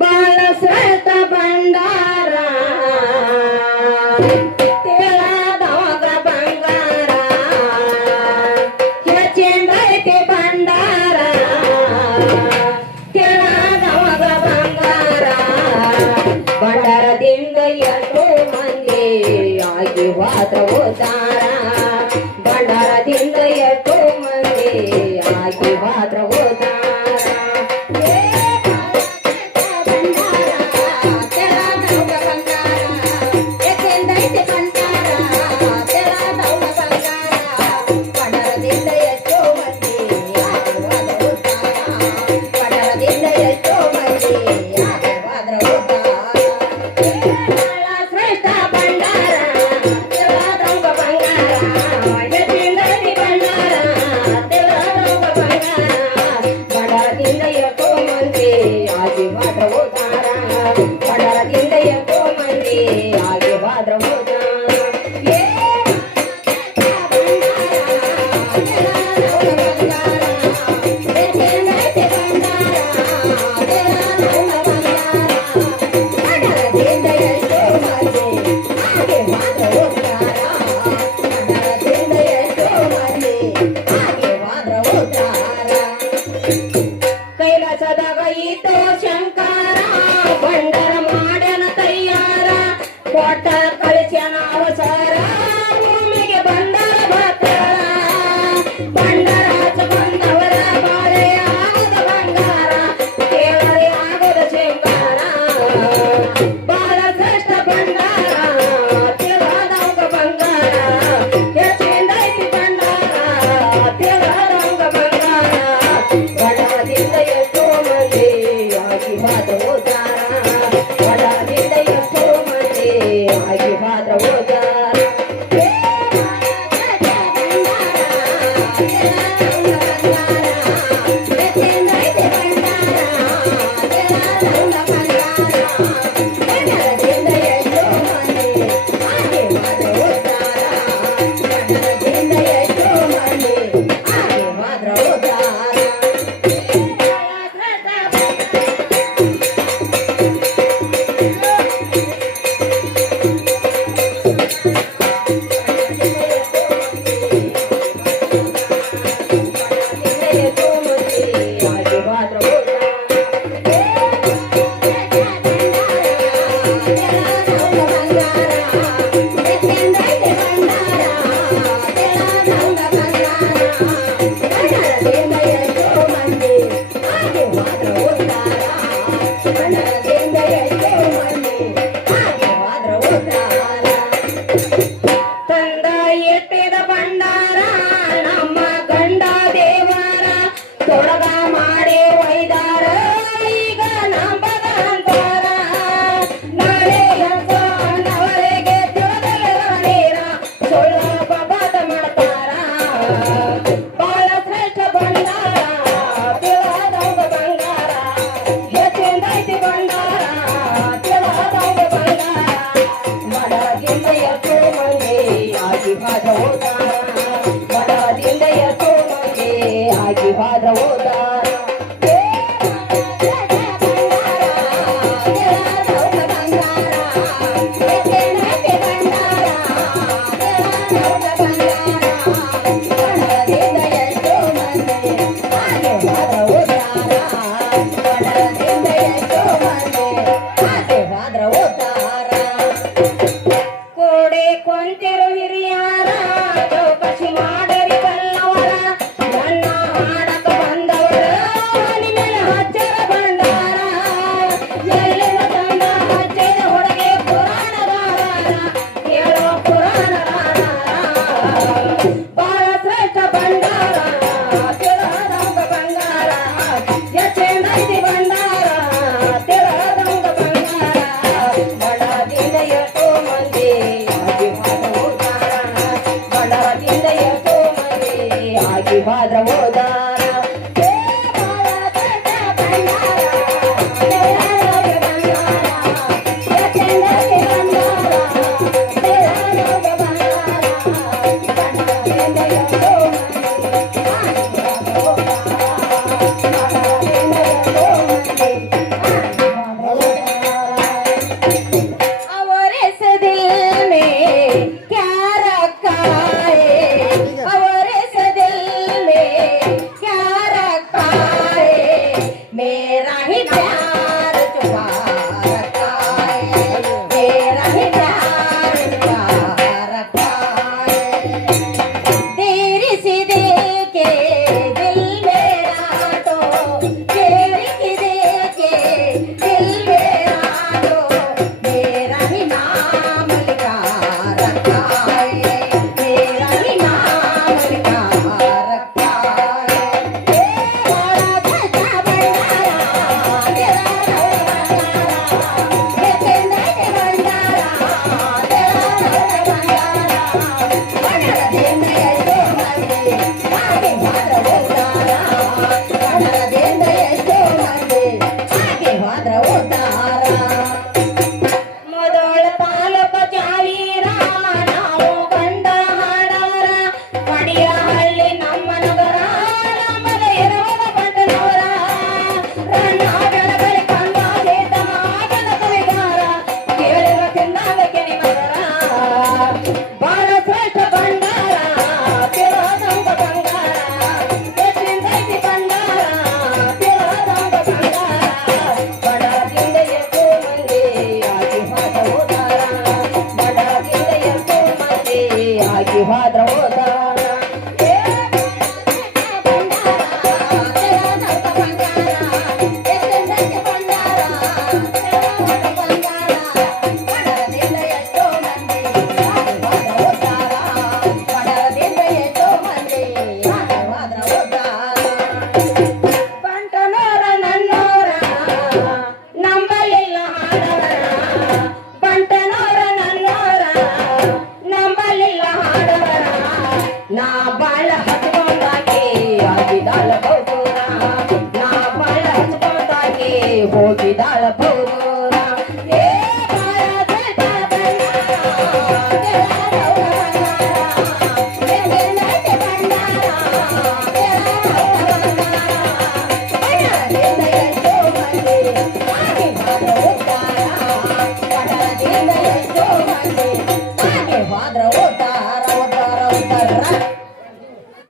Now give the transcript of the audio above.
ಬಾಳಶ್ರೇಷ್ಠ ಭಂಡಾರ ತೇಳದವಾಗ ಬಂಗಾರ ಹೆಚ್ಚಿಂದೈತಿ ಭಂಡಾರ ತೇಳದವಾಗ ಬಂಗಾರ ಭಂಡಾರದಿಂದ ಎಷ್ಟು ಮಂದಿ ಆಗಿ ವಾದ ಉದ್ದಾರ ಭಂಡಾರದಿಂದ ಎಷ್ಟು ಮಂದಿ ಆಗಿ ವಾದ ಉದ್ದಾರ ಕೈಲಾಸದಾಗ ಇದ್ದೋ ಶಂಕರ ಭಂಡಾರ ಮಾಡ್ಯಾನ ತಯ್ಯಾರ ಕೊಟ್ಟ ಕಳಿಸ್ಯಾನ ಅವಸರ ಭೂಮಿಗೆ ಬಂದರ ಭಕ್ತರ ಭಂಡಾರ ಹಚ್ಚಕೊಂಡವರ ಬಾಳೆ ಆಗದ ಬಂಗಾರ ಕೇಳರೆ ಆಗದ ಶಂಕರ ಬಾಳ ಶ್ರೇಷ್ಠ ಭಂಡಾರ ತಿಳದವಂಗ ಬಂಗಾರ ಹೆಚ್ಚಿಂದೈತಿ ಭಂಡಾರ ತಿಳದವಂಗ ಬಂಗಾರ ಬಡವದಿಂದ ಎಷ್ಟೋ ಮಂದಿ ಆಗಿ ಬಾದ ಹೋದಾರ ಬಡವದಿಂದ ಎಷ್ಟೋ ಮಂದಿ ಆಗಿ ಬಾದ ಹೋದಾರ ತಂದ ಎಟ್ಟಿದ ಭಂಡಾರ ನಮ್ಮ ಗಂಡ ದೇವರ ತೊಡಗ ಮಾಡಿ ಒಯ್ದಾರ ಈಗ ನಂಬದ ಅಂತಾರ ನಾಳೆ ಅಂದವರಿಗೆ ತಿಳಿದಲ್ಲ ನೀರ ಸುಳ್ಳ ಬಬಾದ ಮಾಡ್ತಾರ ಬಾಳ ಶ್ರೇಷ್ಠ ಭಂಡಾರ ತಿಳದವಂಗ ಬಂಗಾರ ಹೆಚ್ಚಿಂದೈತಿ ಭಂಡಾರ ತಿಳದವಂಗ ಬಂಗಾರ ಬಡಗಿಂದ ಎಷ್ಟೋ ಮಂದಿ ಆಗಿ ಬಾದ ಹೋದಾರ ಬಡದಿಂದ ಎಷ್ಟೋ ಮಂದಿ ಆಗಿ ಬಾದ ಹೋದಾರ ಕೋಡೆ ಕೊಂತಿರು ಹಿರಿಯಾರ ಚೌಕಸಿ ಮಾಡರಿ ಬಲ್ಲವರ ನನ್ನ ಹಾಡಕ ಬಂದವರ ನಾ ಬಾ